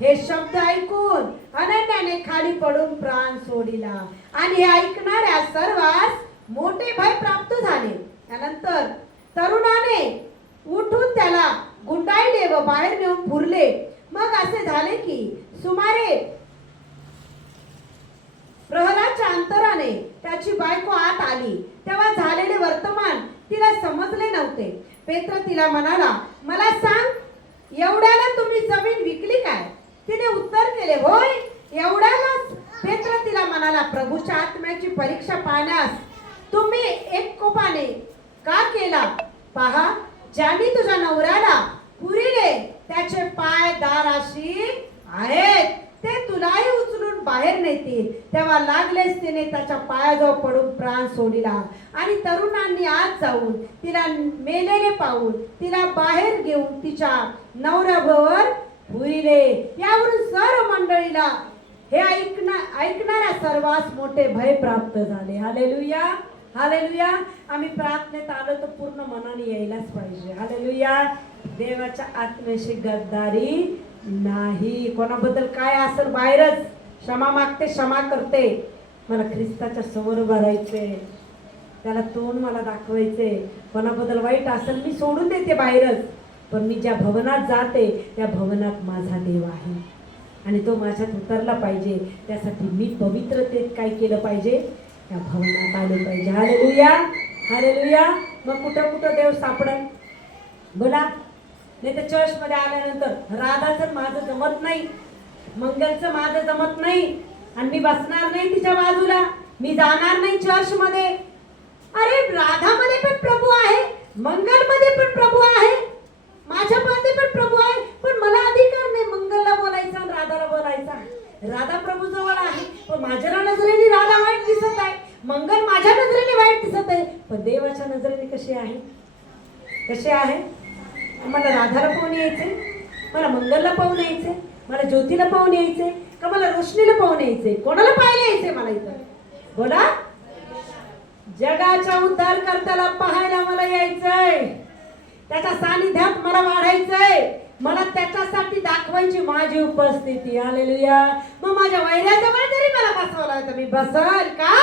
हे शब्द ऐकून हनन्याने खाली पडून प्राण सोडिला आणि हे ऐकणाऱ्या सर्वांस मोठे भय प्राप्त झाले. त्यानंतर तरुणाने उठून त्याला गुंडाळले व बाहेर नेऊन पुरले. मग असे झाले की सुमारे प्रहराच्या अंतराने त्याची बायको आत आली. तेव्हा झालेले वर्तमान तिला समजले नव्हते. पेत्र तिला म्हणाला, मला सांग, एवढ्याला तुम्ही जमीन विकली काय. तिने उत्तर केले, होय, एवढ्यालाच. पेत्र तिला म्हणाला, प्रभूच्या आत्म्याची परीक्षा पाहण्यास तुम्ही एकोपाने का केला. पहा, ज्यांनी तुझ्या नवऱ्याला पुरिले त्याचे पाय दाराशी आहेत, ते तुलाही उचलून बाहेर नेतील. तेव्हा लागलेच तिने त्याच्या पायाजवळ पडून प्राण सोडिला. आणि तरुणांनी आत जाऊन तिला मेलेले पाहून तिला बाहेर घेऊन तिच्या नवऱ्याबरोबर पुरिले. यावरून सर्व मंडळीला, हे ऐकणाऱ्या सर्वांस मोठे भय प्राप्त झाले. हालेलुया. हालेलुया. आम्ही प्रार्थनेत आलो तर पूर्ण मनाने यायलाच पाहिजे. हालेलुया. देवाच्या आत्म्याशी गद्दारी नाही. कोणाबद्दल काय असेल बाहेरच क्षमा मागते, क्षमा करते. मला ख्रिस्ताच्या समोर भरायचे, त्याला तोंड मला दाखवायचे. कोणाबद्दल वाईट असेल मी सोडून देते बाहेरच, पण मी ज्या भवनात जाते त्या भवनात माझा देव आहे आणि तो माझ्यात उतरला पाहिजे. त्यासाठी मी पवित्रतेत काय केलं पाहिजे, त्या भवनात आले पाहिजे. हालेलुया. हालेलुया. मग कुठं कुठं देव सापडल बोला. नाही तर चर्चमध्ये आल्यानंतर राधाचं माझं जमत नाही, मंगलचं माझं जमत नाही आणि मी बसणार नाही तिच्या बाजूला, मी जाणार नाही चर्चमध्ये. अरे राधामध्ये पण प्रभू आहे, मंगलमध्ये पण प्रभू आहे, माझ्यामध्ये पण प्रभू आहे, पण मला अधिकार नाही मंगलला बोलायचा आणि राधाला बोलायचा. राधा प्रभू जवळ आहे पण माझ्या नजरेने राधा वाईट दिसत आहे, मंगल माझ्या नजरेने वाईट दिसत आहे. पण देवाच्या नजरेने कसे आहे, कसे आहे. मला राधाला पाहून यायचे, मला मंगलला पाहून यायचे, मला ज्योतीला पाहून यायचे, का मला रोशनीला पाहून यायचे, कोणाला पाहायला यायचे मला इथं बोला. जगाच्या उद्धार करताना पाहायला मला यायचंय, त्याच्या सानिध्यात मला वाढायचंय, मला त्याच्यासाठी दाखवायची माझी उपस्थिती. हालेलुया. मग माझ्या वैऱ्याजवळ जरी मला बसवलं तर मी बसल का.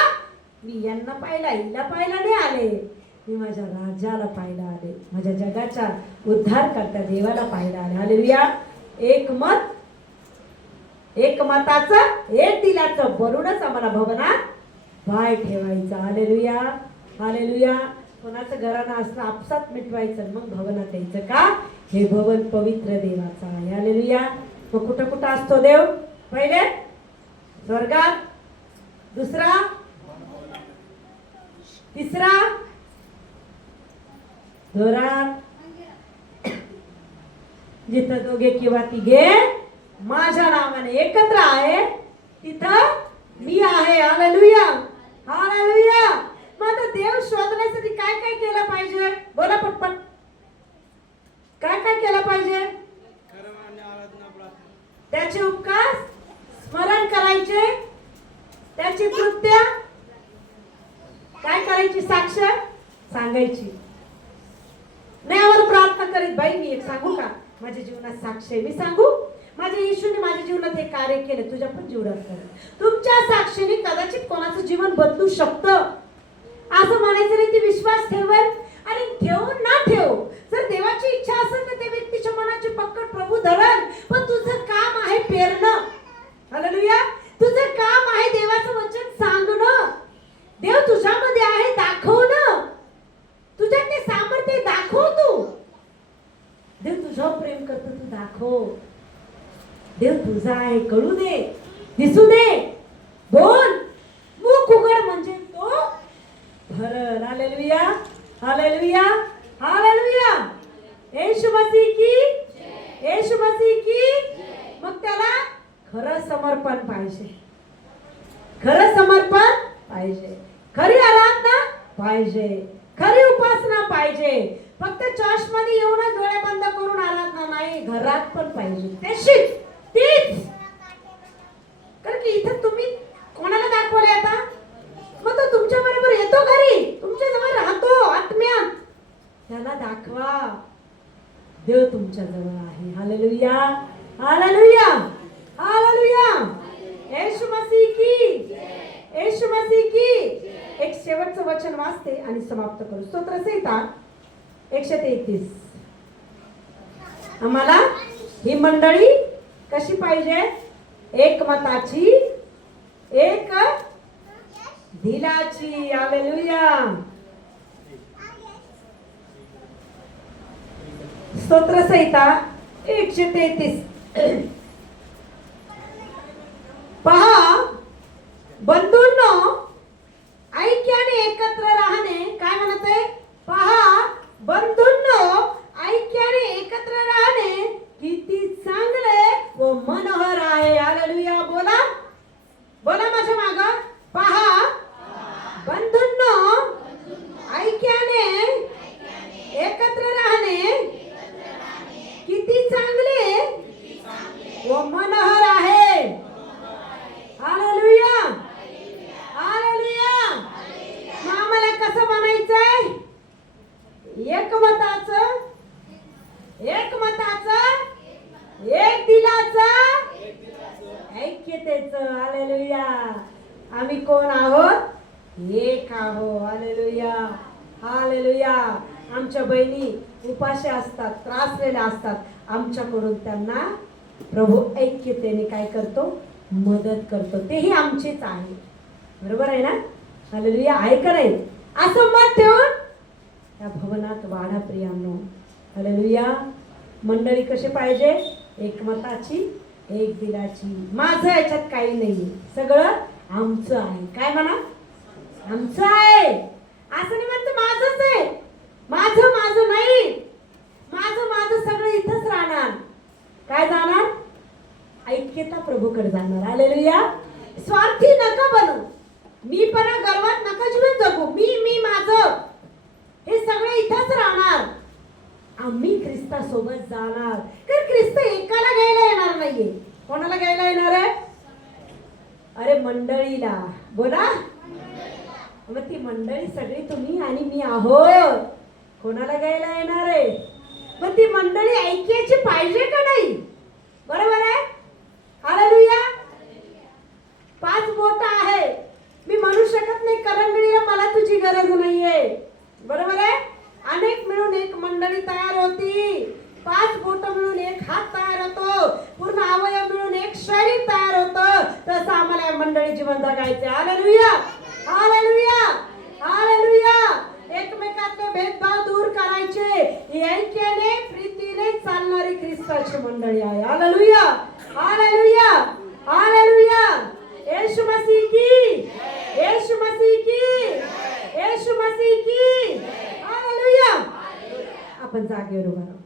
मी यांना पाहिला हिला पाहिला नाही आले, मी माझ्या राजाला पाहायला आले, माझ्या जगाच्या उद्धार करता देवाला पाहायला आले. हालेलुया. एक मत, एक मताचं एक दिलाचं बोलूनच आम्हाला भवनात पाय ठेवायचा. हालेलुया. हालेलुया. कोणाचं घरानं असलं आपसात मिटवायचं मग भवनात यायचं का. हे भवन पवित्र देवाचं आहे. हालेलुया. मग कुठं कुठं असतो देव. पहिले स्वर्गात, दुसरा, तिसरा घरात. जिथं दोघे किंवा तिघे माझ्या नावाने एकत्र आहे तिथं मी आहे. हालेलुया. हालेलुया. मग आता देव शोधण्यासाठी काय काय केलं पाहिजे बोला पटपट. काय काय केलं पाहिजे. त्याचे उपकार स्मरण करायचे, त्याची कृत्य काय करायची, साक्ष सांगायची. नाही आम्हाला प्रार्थना करीत बाई मी एक सांगू का, माझ्या जीवनात साक्ष आहे. मी सांगू माझ्या येशूने माझ्या जीवनात हे कार्य केले, तुझ्या पण जीवनात कर. तुमच्या साक्षीने कदाचित कोणाचं जीवन बदलू शकतं असं म्हणायचं नाही. ती विश्वास ठेवेल आणि ठेवून ना ठेव, जर देवाची इच्छा असेल तर त्या व्यक्तीच्या मनाची पकड प्रभू धरण. पण तुझं काम आहे पेरणं. हालेलुया. तुझं काम आहे देवाचं वचन सांगणं. देव तुझ्यामध्ये आहे दाखवणं, तुझ्यात ते सामर्थ्य दाखव. तू देव तुझ्यावर प्रेम करतो, तू दाखव. देव तुझा आहे कळू दे, दिसू दे, बोल. मुख उघड म्हणजे तो भरल. हालेलुया. हालेलुया. हालेलुया. येशू मसीह की, येशू मसीह की. मग त्याला खरं समर्पण पाहिजे, खरं समर्पण पाहिजे, खरी आराधना पाहिजे, खरी उपासना पाहिजे. फक्त चर्च मध्ये येऊनच डोळे बंद करून आराधना नाही, घरात पण पाहिजे. तशीच तीच. कारण की इथं तुम्ही कोणाला दाखवले आता, मग तो तुमच्या बरोबर येतो घरी, तुमच्या जवळ राहतो आत्म्यात. त्याला दाखवा देव तुमच्या जवळ आहे. हालेलुया. हालेलुया. हालेलुया. येशू मसीह की, येशू मसीह की. एक शेवटचं वचन वाचते आणि समाप्त करू. स्तोत्रसंहिता 133. आम्हाला ही मंडळी कशी पाहिजे, एकमताची, एक दिलाची. हालेलुया. स्तोत्रसंहिता 133. पहा बंधूंनो, ऐक्याने एकत्र राहणे. काय म्हणत आहे. पहा बंधूंनो, ऐक्याने एकत्र राहणे किती चांगले व मनोहर आहे. हालेलुया. बोला बोला माझ्या माग. पहा बंधूंनो, ऐक्याने एकत्र राहणे किती चांगले व मनोहर आहे. हालेलुया. हालेलुया. मग आम्हाला कसं एकमताचं एक दिलाचं ऐक्यतेचं. हालेलुया. आम्ही कोण आहोत? एक आहोत. हालेलुया. हालेलुया. आमच्या बहिणी उपाशी असतात, त्रासलेल्या असतात. आमच्याकडून त्यांना प्रभू ऐक्यतेने काय करतो? मदत करतो. तेही आमचेच आहे. बरोबर आहे ना? हालेलुया. आहे का नाही? असं मत ठेवून त्या भवनात वाढा प्रियांनो. हालेलुया. मंडळी कशी पाहिजे? एकमताची, एक दिलाची. माझं याच्यात काही नाही, सगळं आमचं आहे. काय म्हणा? आमचं आहे. असं नाही म्हणतं माझंच आहे, माझं नाही. माझं सगळं इथंच राहणार. काय जाणार? ऐक्यता प्रभूकडे जाणार. हालेलुया. स्वार्थी नका बनू. मी पण गर्वात नका जीवन जगू. मी माझं हे सगळं इथंच राहणार. आम्ही ख्रिस्तासोबत जाणार. कारण ख्रिस्त एकाला घ्यायला येणार नाहीये. कोणाला घ्यायला येणार आहे? अरे मंडळीला. बोला. मग ती मंडळी सगळी तुम्ही आणि मी आहोत. कोणाला घ्यायला येणार आहे? मग ती मंडळी ऐक्याची पाहिजे का नाही? बरोबर आहे. हालेलुया. 5 बोटं आहे. मी म्हणू शकत नाही करंगळीला मला तुझी गरज नाहीये. बरोबर आहे. अनेक मिळून एक मंडळी तयार होती. 5 बोटं मिळून एक हात तयार होतो. पूर्ण अवयव मिळून एक शरीर तयार होतं. तसं आम्हाला या मंडळी जीवन जगायचे. हालेलुया. हालेलुया. हालेलुया. एकमेकातले भेदभाव दूर करायचे. ऐक्याने प्रीतीने चालणारी ख्रिस्ताची मंडळी आहे. हालेलुया. हालेलुया. हालेलुया. येशू मसीह की, येशू मसीह की, येशू मसीह की. हालेलुया. आपण जागेवर उभा राहू.